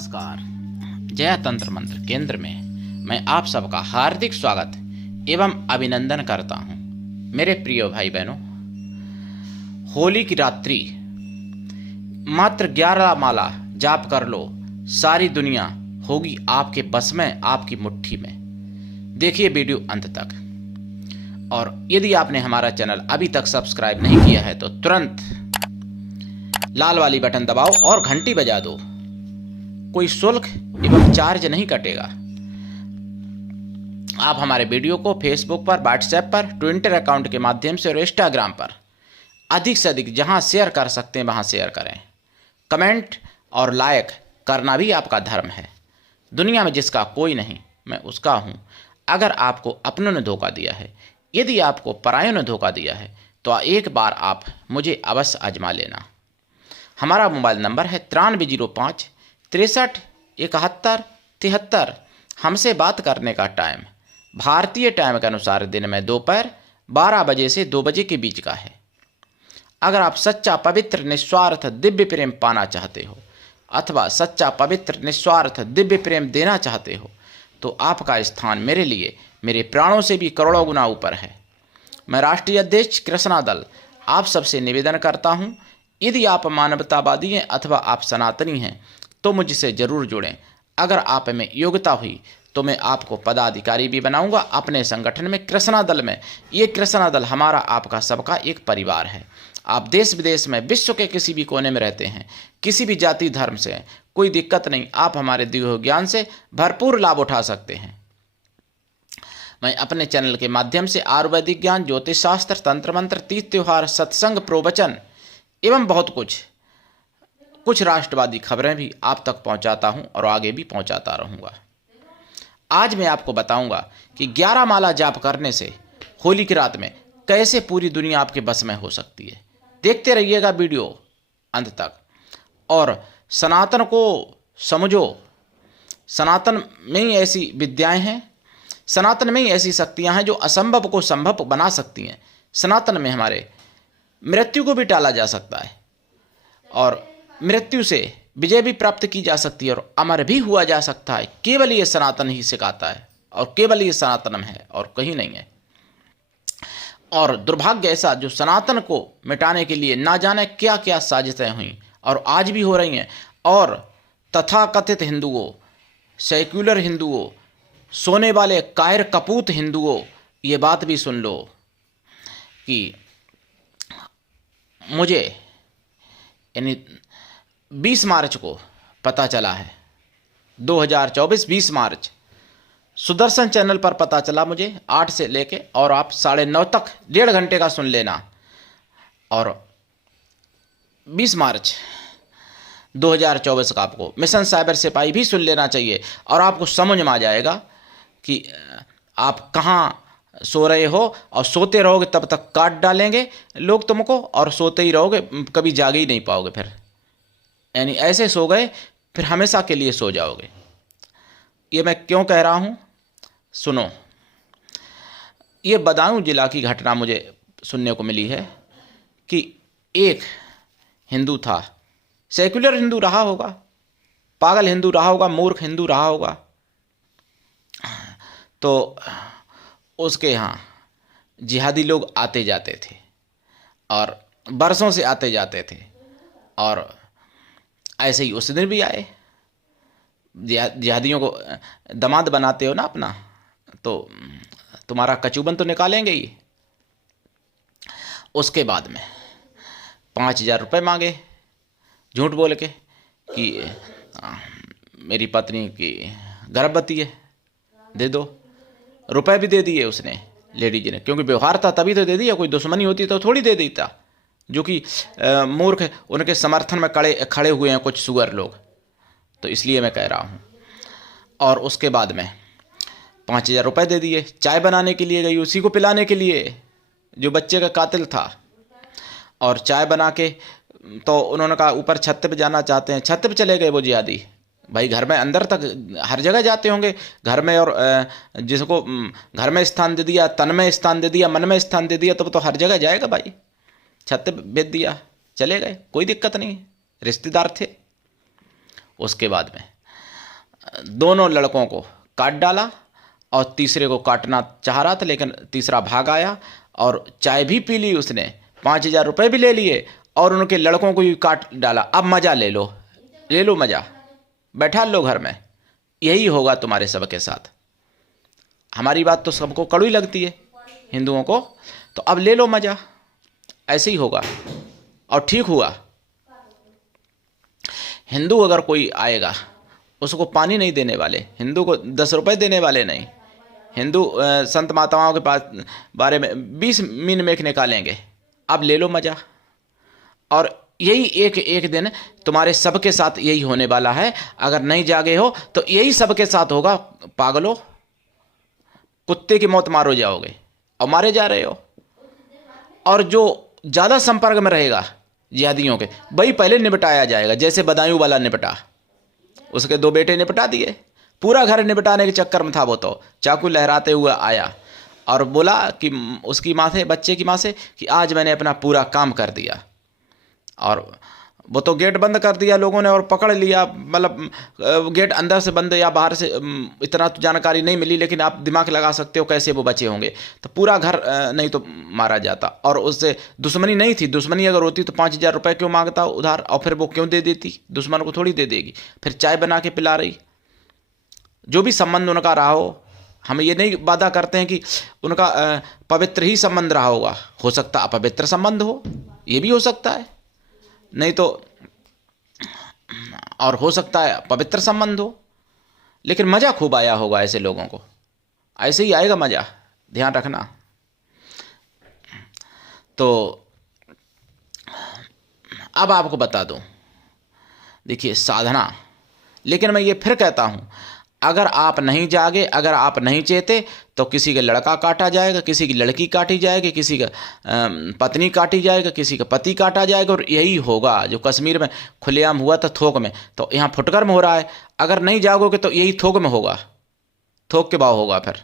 नमस्कार। जया तंत्र मंत्र केंद्र में मैं आप सबका हार्दिक स्वागत एवं अभिनंदन करता हूं। मेरे प्रिय भाई बहनों, होली की रात्रि मात्र 11 माला जाप कर लो, सारी दुनिया होगी आपके बस में, आपकी मुट्ठी में। देखिए वीडियो अंत तक। और यदि आपने हमारा चैनल अभी तक सब्सक्राइब नहीं किया है तो तुरंत लाल वाली बटन दबाओ और घंटी बजा दो। कोई शुल्क एवं चार्ज नहीं कटेगा। आप हमारे वीडियो को फेसबुक पर, व्हाट्सएप पर, ट्विटर अकाउंट के माध्यम से और इंस्टाग्राम पर अधिक से अधिक जहां शेयर कर सकते हैं वहां शेयर करें। कमेंट और लाइक करना भी आपका धर्म है। दुनिया में जिसका कोई नहीं, मैं उसका हूं। अगर आपको अपनों ने धोखा दिया है, यदि आपको परायों ने धोखा दिया है, तो एक बार आप मुझे अवश्य आजमा लेना। हमारा मोबाइल नंबर है 9305 63 71 73। हमसे बात करने का टाइम भारतीय टाइम के अनुसार दिन में दोपहर 12 बजे से 2 बजे के बीच का है। अगर आप सच्चा पवित्र निस्वार्थ दिव्य प्रेम पाना चाहते हो अथवा सच्चा पवित्र निस्वार्थ दिव्य प्रेम देना चाहते हो, तो आपका स्थान मेरे लिए मेरे प्राणों से भी करोड़ों गुना ऊपर है। मैं राष्ट्रीय अध्यक्ष कृष्णा दल आप सबसे निवेदन करता हूं, यदि आप मानवतावादी हैं अथवा आप सनातनी हैं तो मुझसे जरूर जुड़ें। अगर आप में योग्यता हुई तो मैं आपको पदाधिकारी भी बनाऊंगा अपने संगठन में, कृष्णा दल में। ये कृष्णा दल हमारा आपका सबका एक परिवार है। आप देश विदेश में, विश्व के किसी भी कोने में रहते हैं, किसी भी जाति धर्म से हैं, कोई दिक्कत नहीं। आप हमारे दिए हुए ज्ञान से भरपूर लाभ उठा सकते हैं। मैं अपने चैनल के माध्यम से आयुर्वेदिक ज्ञान, ज्योतिष शास्त्र, तंत्र मंत्र, तीज त्योहार, सत्संग, प्रवचन एवं बहुत कुछ राष्ट्रवादी खबरें भी आप तक पहुंचाता हूं और आगे भी पहुंचाता रहूंगा। आज मैं आपको बताऊंगा कि 11 माला जाप करने से होली की रात में कैसे पूरी दुनिया आपके बस में हो सकती है। देखते रहिएगा वीडियो अंत तक और सनातन को समझो। सनातन में ही ऐसी विद्याएं हैं, सनातन में ही ऐसी शक्तियां हैं जो असंभव को संभव बना सकती हैं। सनातन में हमारे मृत्यु को भी टाला जा सकता है और मृत्यु से विजय भी प्राप्त की जा सकती है और अमर भी हुआ जा सकता है। केवल ये सनातन ही सिखाता है और केवल ये सनातनम है और कहीं नहीं है। और दुर्भाग्य ऐसा जो सनातन को मिटाने के लिए ना जाने क्या क्या साजिशें हुई और आज भी हो रही हैं। और तथाकथित हिंदुओं, सेक्युलर हिंदुओं, सोने वाले कायर कपूत हिंदुओं, ये बात भी सुन लो कि मुझे यानी 20 मार्च को पता चला है, 2024 20 मार्च सुदर्शन चैनल पर पता चला मुझे 8 से लेके, और आप 9:30 तक 1.5 घंटे का सुन लेना। और 20 मार्च 2024 का आपको मिशन साइबर सिपाही भी सुन लेना चाहिए और आपको समझ में आ जाएगा कि आप कहाँ सो रहे हो। और सोते रहोगे तब तक काट डालेंगे लोग तुमको, और सोते ही रहोगे, कभी जाग ही नहीं पाओगे। फिर यानी ऐसे सो गए फिर हमेशा के लिए सो जाओगे। ये मैं क्यों कह रहा हूँ, सुनो। ये बदायूं जिला की घटना मुझे सुनने को मिली है कि एक हिंदू था, सेक्युलर हिंदू रहा होगा, पागल हिंदू रहा होगा, मूर्ख हिंदू रहा होगा, तो उसके यहाँ जिहादी लोग आते जाते थे और बरसों से आते जाते थे। और ऐसे ही उस दिन भी आए। जिहादियों को दामाद बनाते हो ना अपना, तो तुम्हारा कचूबन तो निकालेंगे ही। उसके बाद में 5,000 रुपये मांगे झूठ बोल के कि मेरी पत्नी की गर्भवती है, दे दो। रुपए भी दे दिए उसने, लेडीज ने, क्योंकि व्यवहार था तभी तो दे दिया। कोई दुश्मनी होती तो थोड़ी दे देता। जो कि मूर्ख उनके समर्थन में खड़े हुए हैं कुछ सुअर लोग, तो इसलिए मैं कह रहा हूँ। और उसके बाद में 5,000 रुपये दे दिए। चाय बनाने के लिए गई, उसी को पिलाने के लिए जो बच्चे का कातिल था। और चाय बना के तो उन्होंने कहा ऊपर छत पे जाना चाहते हैं, छत पे चले गए वो जिहादी। भाई घर में अंदर तक हर जगह जाते होंगे, घर में, और जिसको घर में स्थान दे दिया, तन में स्थान दे दिया, मन में स्थान दे दिया, तो हर जगह जाएगा भाई। छत पे भेज दिया, चले गए, कोई दिक्कत नहीं, रिश्तेदार थे। उसके बाद में दोनों लड़कों को काट डाला और तीसरे को काटना चाह रहा था, लेकिन तीसरा भाग आया और चाय भी पी ली उसने, 5,000 रुपये भी ले लिए और उनके लड़कों को भी काट डाला। अब मज़ा ले लो मज़ा, बैठा लो घर में। यही होगा तुम्हारे सबके साथ। हमारी बात तो सबको कड़वी लगती है हिंदुओं को, तो अब ले लो मज़ा, ऐसे ही होगा। और ठीक हुआ। हिंदू अगर कोई आएगा उसको पानी नहीं देने वाले, हिंदू को 10 रुपये देने वाले नहीं। हिंदू संत माताओं के पास बारे में 20 मीन मेख निकालेंगे। अब ले लो मज़ा। और यही एक दिन तुम्हारे सबके साथ यही होने वाला है। अगर नहीं जागे हो तो यही सबके साथ होगा। पागलो, कुत्ते की मौत मारो जाओगे और मारे जा रहे हो। और जो ज़्यादा संपर्क में रहेगा जिहादियों के, वही पहले निपटाया जाएगा। जैसे बदायूं वाला निपटा, उसके 2 बेटे निपटा दिए। पूरा घर निपटाने के चक्कर में था वो, तो चाकू लहराते हुए आया और बोला कि उसकी माँ से, बच्चे की माँ से, कि आज मैंने अपना पूरा काम कर दिया। और वो तो गेट बंद कर दिया लोगों ने और पकड़ लिया। मतलब गेट अंदर से बंद या बाहर से इतना तो जानकारी नहीं मिली, लेकिन आप दिमाग लगा सकते हो कैसे वो बचे होंगे। तो पूरा घर नहीं तो मारा जाता। और उससे दुश्मनी नहीं थी। दुश्मनी अगर होती तो 5,000 रुपये क्यों मांगता उधार, और फिर वो क्यों दे देती? दुश्मन को थोड़ी दे देगी। फिर चाय बना के पिला रही। जो भी संबंध उनका रहा हो, हम ये नहीं वादा करते हैं कि उनका पवित्र ही संबंध रहा होगा। हो सकता अपवित्र संबंध हो, ये भी हो सकता है, नहीं तो, और हो सकता है पवित्र संबंध हो। लेकिन मज़ा खूब आया होगा ऐसे लोगों को। ऐसे ही आएगा मज़ा, ध्यान रखना। तो अब आपको बता दूं, देखिए साधना, लेकिन मैं ये फिर कहता हूं, अगर आप नहीं जागे, अगर आप नहीं चेते, तो किसी का लड़का काटा जाएगा, किसी की लड़की काटी जाएगी, किसी का पत्नी काटी जाएगा, किसी का पति काटा जाएगा। और यही होगा जो कश्मीर में खुलेआम हुआ था, थोक में, तो यहाँ फुटकर में हो रहा है। अगर नहीं जागोगे तो यही थोक में होगा, थोक के भाव होगा फिर।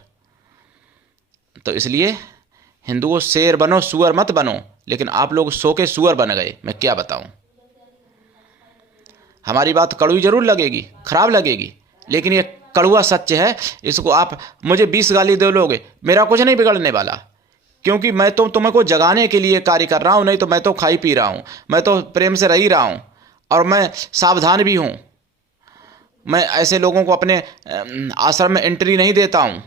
तो इसलिए हिंदुओं, शेर बनो, सुअर मत बनो। लेकिन आप लोग सो के सुअर बन गए, मैं क्या बताऊं। हमारी बात कड़वी जरूर लगेगी, खराब लगेगी, लेकिन ये कड़वा सच है। इसको आप मुझे 20 गाली दे लोगे, मेरा कुछ नहीं बिगड़ने वाला, क्योंकि मैं तो तुम्हें को जगाने के लिए कार्य कर रहा हूं। नहीं तो मैं तो खाई पी रहा हूं, मैं तो प्रेम से रह ही रहा हूं, और मैं सावधान भी हूं। मैं ऐसे लोगों को अपने आश्रम में एंट्री नहीं देता हूं।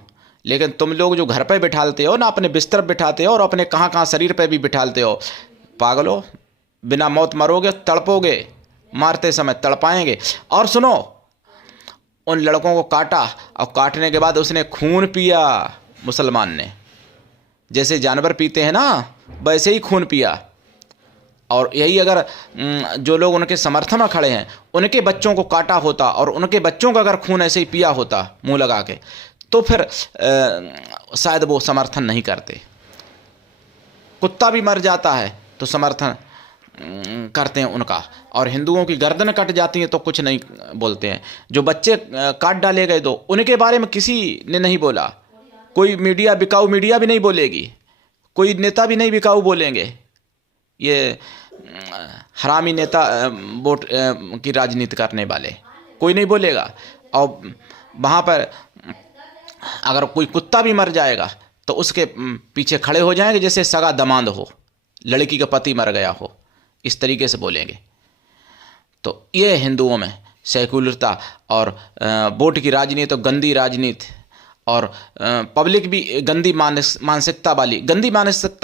लेकिन तुम लोग जो घर पे बिठालते हो ना, अपने बिस्तर बिठाते हो और अपने कहाँ शरीर पे भी बिठालते हो, पागलो, बिना मौत मरोगे, तड़पोगे, मारते समय तड़पाएंगे। और सुनो, उन लड़कों को काटा और काटने के बाद उसने खून पिया, मुसलमान ने, जैसे जानवर पीते हैं ना, वैसे ही खून पिया। और यही अगर जो लोग उनके समर्थन में खड़े हैं, उनके बच्चों को काटा होता और उनके बच्चों का अगर खून ऐसे ही पिया होता मुंह लगा के, तो फिर शायद वो समर्थन नहीं करते। कुत्ता भी मर जाता है तो समर्थन करते हैं उनका, और हिंदुओं की गर्दन कट जाती है तो कुछ नहीं बोलते हैं। जो बच्चे काट डाले गए तो उनके बारे में किसी ने नहीं बोला। कोई मीडिया, बिकाऊ मीडिया भी नहीं बोलेगी, कोई नेता भी नहीं बिकाऊ बोलेंगे। ये हरामी नेता, वोट की राजनीति करने वाले, कोई नहीं बोलेगा। और वहाँ पर अगर कोई कुत्ता भी मर जाएगा तो उसके पीछे खड़े हो जाएंगे जैसे सगा दमाद हो, लड़की का पति मर गया हो, इस तरीके से बोलेंगे। तो ये हिंदुओं में सेकुलरता और वोट की राजनीति, तो गंदी राजनीति, और पब्लिक भी गंदी मानसिकता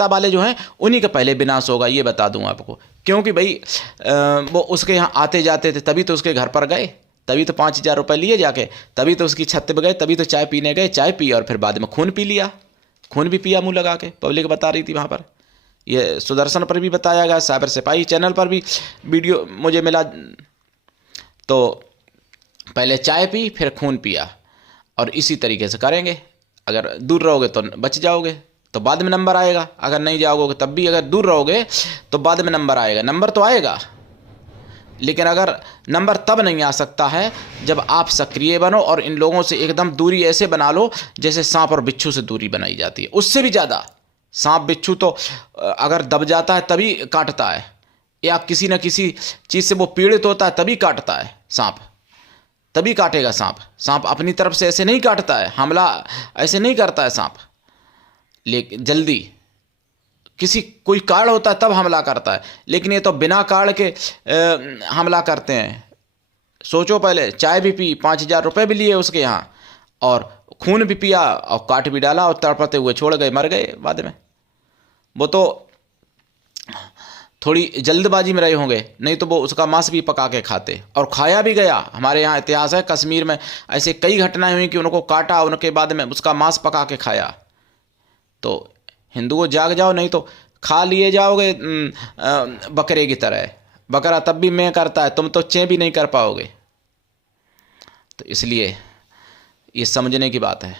वाले जो हैं, उन्हीं का पहले विनाश होगा, ये बता दूं आपको। क्योंकि भाई वो उसके यहाँ आते जाते थे, तभी तो उसके घर पर गए, तभी तो 5,000 रुपये लिए जाके, तभी तो उसकी छत पर गए, तभी तो चाय पीने गए, चाय पी और फिर बाद में खून पी लिया, खून भी पिया मुँह लगा के। पब्लिक बता रही थी वहाँ पर, ये सुदर्शन पर भी बताया गया, साइबर सिपाही चैनल पर भी वीडियो मुझे मिला। तो पहले चाय पी, फिर खून पिया, और इसी तरीके से करेंगे। अगर दूर रहोगे तो बच जाओगे, तो बाद में नंबर आएगा। अगर नहीं जाओगे तब भी, अगर दूर रहोगे तो बाद में नंबर आएगा। नंबर तो आएगा, लेकिन अगर नंबर तब नहीं आ सकता है जब आप सक्रिय बनो और इन लोगों से एकदम दूरी ऐसे बना लो जैसे सांप और बिच्छू से दूरी बनाई जाती है, उससे भी ज़्यादा। सांप बिच्छू तो अगर दब जाता है तभी काटता है, या किसी न किसी चीज़ से वो पीड़ित होता है तभी काटता है सांप। तभी काटेगा सांप। सांप अपनी तरफ से ऐसे नहीं काटता है, हमला ऐसे नहीं करता है सांप, लेकिन जल्दी किसी कोई कारण होता है तब हमला करता है, लेकिन ये तो बिना कारण के हमला करते हैं। सोचो, पहले चाय भी पी, 5,000 रुपये भी लिए उसके यहाँ, और खून भी पिया और काट भी डाला, और तड़पते हुए छोड़ गए, मर गए बाद में। वो तो थोड़ी जल्दबाजी में रहे होंगे, नहीं तो वो उसका मांस भी पका के खाते, और खाया भी गया। हमारे यहाँ इतिहास है, कश्मीर में ऐसे कई घटनाएं हुई कि उनको काटा, उनके बाद में उसका मांस पका के खाया। तो हिंदुओं जाग जाओ, नहीं तो खा लिए जाओगे बकरे की तरह। बकरा तब भी मैं करता है, तुम तो चे भी नहीं कर पाओगे। तो इसलिए ये समझने की बात है,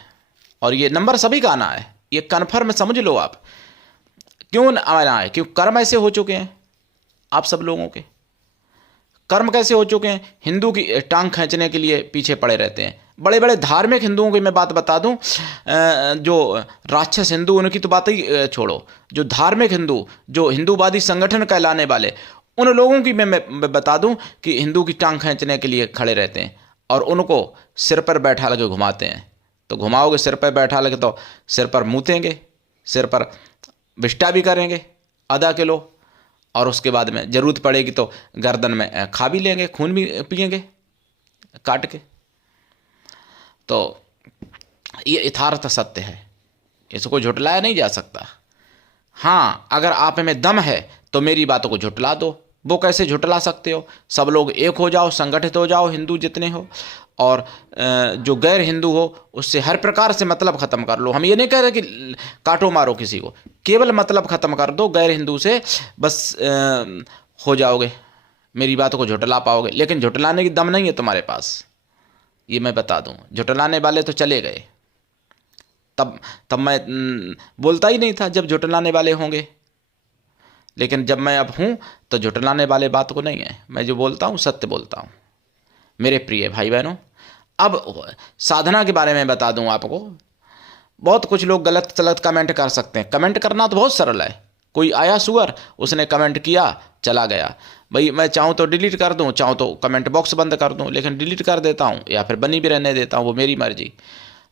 और ये नंबर सभी का आना है, ये कन्फर्म समझ लो आप। क्यों आना है? क्यों कर्म ऐसे हो चुके हैं आप सब लोगों के। कर्म कैसे हो चुके हैं? हिंदू की टांग खींचने के लिए पीछे पड़े रहते हैं। बड़े बड़े धार्मिक हिंदुओं की मैं बात बता दूं, जो राक्षस हिंदू, उनकी तो बात ही छोड़ो, जो धार्मिक हिंदू, जो हिंदूवादी संगठन कहलाने वाले, उन लोगों की मैं बता दूं कि हिंदू की टांग खींचने के लिए खड़े रहते हैं, और उनको सिर पर बैठा लगे घुमाते हैं। तो घुमाओगे सिर पर बैठा लगे तो सिर पर मूतेंगे, सिर पर विष्टा भी करेंगे आधा किलो, और उसके बाद में ज़रूरत पड़ेगी तो गर्दन में खा भी लेंगे, खून भी पिएंगे काट के। तो ये यथार्थ सत्य है, इसको झुटलाया नहीं जा सकता। हाँ, अगर आप में दम है तो मेरी बातों को झुटला दो। वो कैसे झुटला सकते हो? सब लोग एक हो जाओ, संगठित हो जाओ, हिंदू जितने हो, और जो गैर हिंदू हो उससे हर प्रकार से मतलब ख़त्म कर लो। हम ये नहीं कह रहे कि काटो मारो किसी को, केवल मतलब ख़त्म कर दो गैर हिंदू से, बस हो जाओगे, मेरी बातों को झुटला पाओगे। लेकिन झुटलाने की दम नहीं है तुम्हारे पास, ये मैं बता दूं। झुटलाने वाले तो चले गए, तब मैं बोलता ही नहीं था जब झुटलाने वाले होंगे। लेकिन जब मैं अब हूँ तो झुटलाने वाले बात को नहीं है, मैं जो बोलता हूँ सत्य बोलता हूँ मेरे प्रिय भाई बहनों। अब साधना के बारे में बता दूं आपको। बहुत कुछ लोग गलत सलत कमेंट कर सकते हैं। कमेंट करना तो बहुत सरल है। कोई आया सुअर, उसने कमेंट किया, चला गया। भाई मैं चाहूँ तो डिलीट कर दूं, चाहूँ तो कमेंट बॉक्स बंद कर दूं, लेकिन डिलीट कर देता हूँ या फिर बनी भी रहने देता हूँ, वो मेरी मर्जी।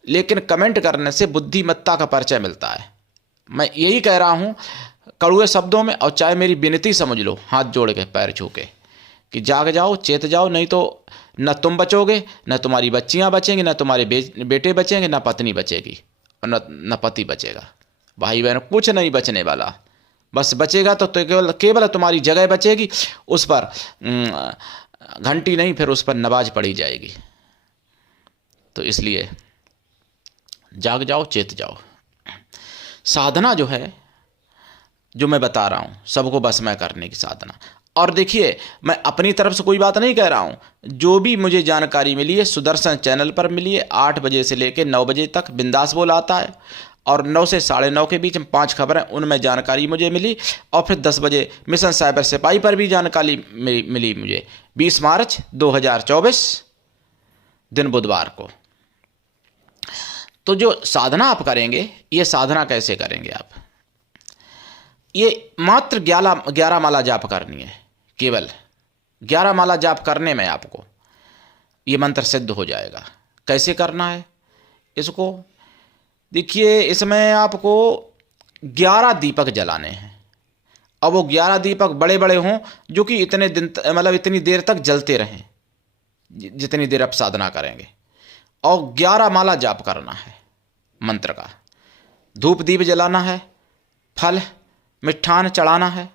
लेकिन कमेंट करने से बुद्धिमत्ता का परिचय मिलता है। मैं यही कह रहा हूँ कड़ुए शब्दों में, और चाहे मेरी विनती समझ लो हाथ जोड़ के पैर छू के, कि जाग जाओ, चेत जाओ, नहीं तो न तुम बचोगे, न तुम्हारी बच्चियां बचेंगी, न तुम्हारे बेटे बचेंगे, न पत्नी बचेगी, और न पति बचेगा। भाई बहन कुछ नहीं बचने वाला। बस बचेगा तो केवल तुम्हारी जगह बचेगी, उस पर घंटी नहीं, फिर उस पर नमाज पढ़ी जाएगी। तो इसलिए जाग जाओ, चेत जाओ। साधना जो है, जो मैं बता रहा हूँ, सबको बस में करने की साधना। और देखिए, मैं अपनी तरफ से कोई बात नहीं कह रहा हूँ, जो भी मुझे जानकारी मिली है सुदर्शन चैनल पर मिली है। 8 बजे से लेकर 9 बजे तक बिंदास बोल आता है, और 9 से 9:30 के बीच में 5 खबरें, उनमें जानकारी मुझे मिली। और फिर 10 बजे मिशन साइबर सिपाही पर भी जानकारी मिली मुझे, 20 मार्च 2024 दिन बुधवार को। तो जो साधना आप करेंगे, ये साधना कैसे करेंगे आप? ये मात्र 11 माला जाप करनी है। केवल 11 माला जाप करने में आपको ये मंत्र सिद्ध हो जाएगा। कैसे करना है इसको? देखिए, इसमें आपको 11 दीपक जलाने हैं। अब वो 11 दीपक बड़े बड़े हों, जो कि इतने दिन मतलब इतनी देर तक जलते रहें जितनी देर आप साधना करेंगे। और 11 माला जाप करना है मंत्र का। धूप दीप जलाना है, फल मिष्ठान चढ़ाना है,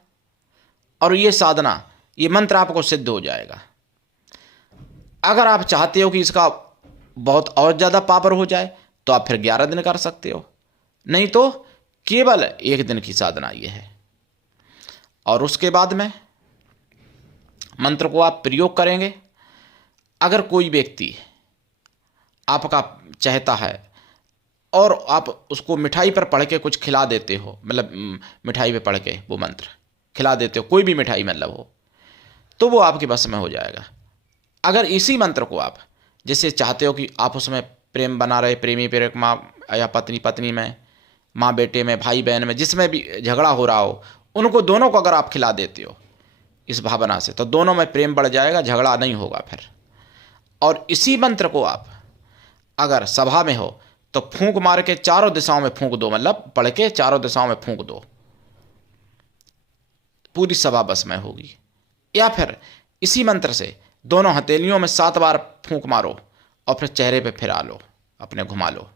और ये साधना, ये मंत्र आपको सिद्ध हो जाएगा। अगर आप चाहते हो कि इसका बहुत और ज़्यादा पावर हो जाए तो आप फिर 11 दिन कर सकते हो, नहीं तो केवल 1 दिन की साधना ये है। और उसके बाद में मंत्र को आप प्रयोग करेंगे। अगर कोई व्यक्ति आपका चाहता है और आप उसको मिठाई पर पढ़ के कुछ खिला देते हो, मतलब मिठाई पे पढ़ के वो मंत्र खिला देते हो, कोई भी मिठाई मतलब हो, तो वो आपके बस में हो जाएगा। अगर इसी मंत्र को आप जैसे चाहते हो कि आप उसमें प्रेम बना रहे, प्रेमी प्रेरक माँ या पत्नी पत्नी में, माँ बेटे में, भाई बहन में, जिसमें भी झगड़ा हो रहा हो, उनको दोनों को अगर आप खिला देते हो इस भावना से, तो दोनों में प्रेम बढ़ जाएगा, झगड़ा नहीं होगा फिर। और इसी मंत्र को आप अगर सभा में हो तो फूंक मार के चारों दिशाओं में फूंक दो, मतलब पढ़ के चारों दिशाओं में फूंक दो, पूरी सभा बस में होगी। या फिर इसी मंत्र से दोनों हथेलियों में 7 बार फूंक मारो और फिर चेहरे पे फिरा लो, अपने घुमा लो,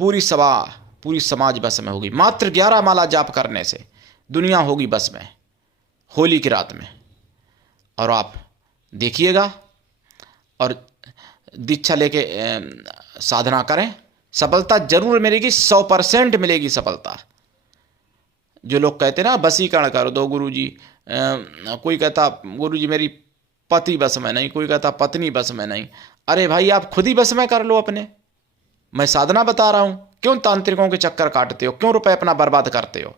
पूरी सभा पूरी समाज बस में होगी। मात्र 11 माला जाप करने से दुनिया होगी बस में होली की रात में। और आप देखिएगा और दीक्षा लेके साधना करें, सफलता जरूर मिलेगी, 100% मिलेगी सफलता। जो लोग कहते ना वशीकरण कर दो गुरुजी, कोई कहता गुरुजी मेरी पति बस में नहीं, कोई कहता पत्नी बस में नहीं। अरे भाई आप खुद ही बस में कर लो अपने। मैं साधना बता रहा हूं, क्यों तांत्रिकों के चक्कर काटते हो, क्यों रुपए अपना बर्बाद करते हो।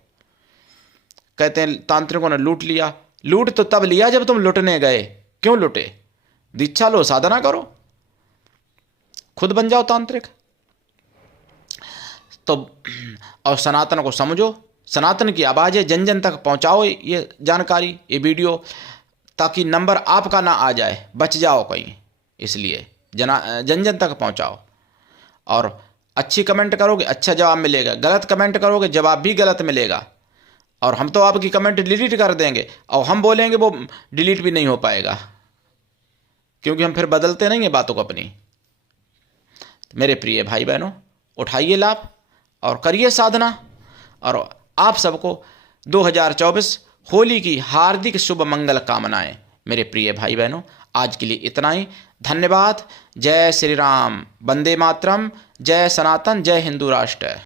कहते हैं तांत्रिकों ने लूट लिया, लूट तो तब लिया जब तुम लुटने गए, क्यों लुटे। दीक्षा लो, साधना करो, खुद बन जाओ तांत्रिक। तो और सनातन को समझो, सनातन की आवाज़ है, जन जन तक पहुंचाओ ये जानकारी, ये वीडियो, ताकि नंबर आपका ना आ जाए, बच जाओ कहीं। इसलिए जन जन तक पहुंचाओ। और अच्छी कमेंट करोगे अच्छा जवाब मिलेगा, गलत कमेंट करोगे जवाब भी गलत मिलेगा। और हम तो आपकी कमेंट डिलीट कर देंगे, और हम बोलेंगे वो डिलीट भी नहीं हो पाएगा, क्योंकि हम फिर बदलते नहीं हैं बातों को अपनी। मेरे प्रिय भाई बहनों, उठाइए लाभ और करिए साधना। और आप सबको 2024 होली की हार्दिक शुभ मंगल कामनाएं। मेरे प्रिय भाई बहनों, आज के लिए इतना ही। धन्यवाद। जय श्री राम, वंदे मातरम, जय सनातन, जय हिंदू राष्ट्र।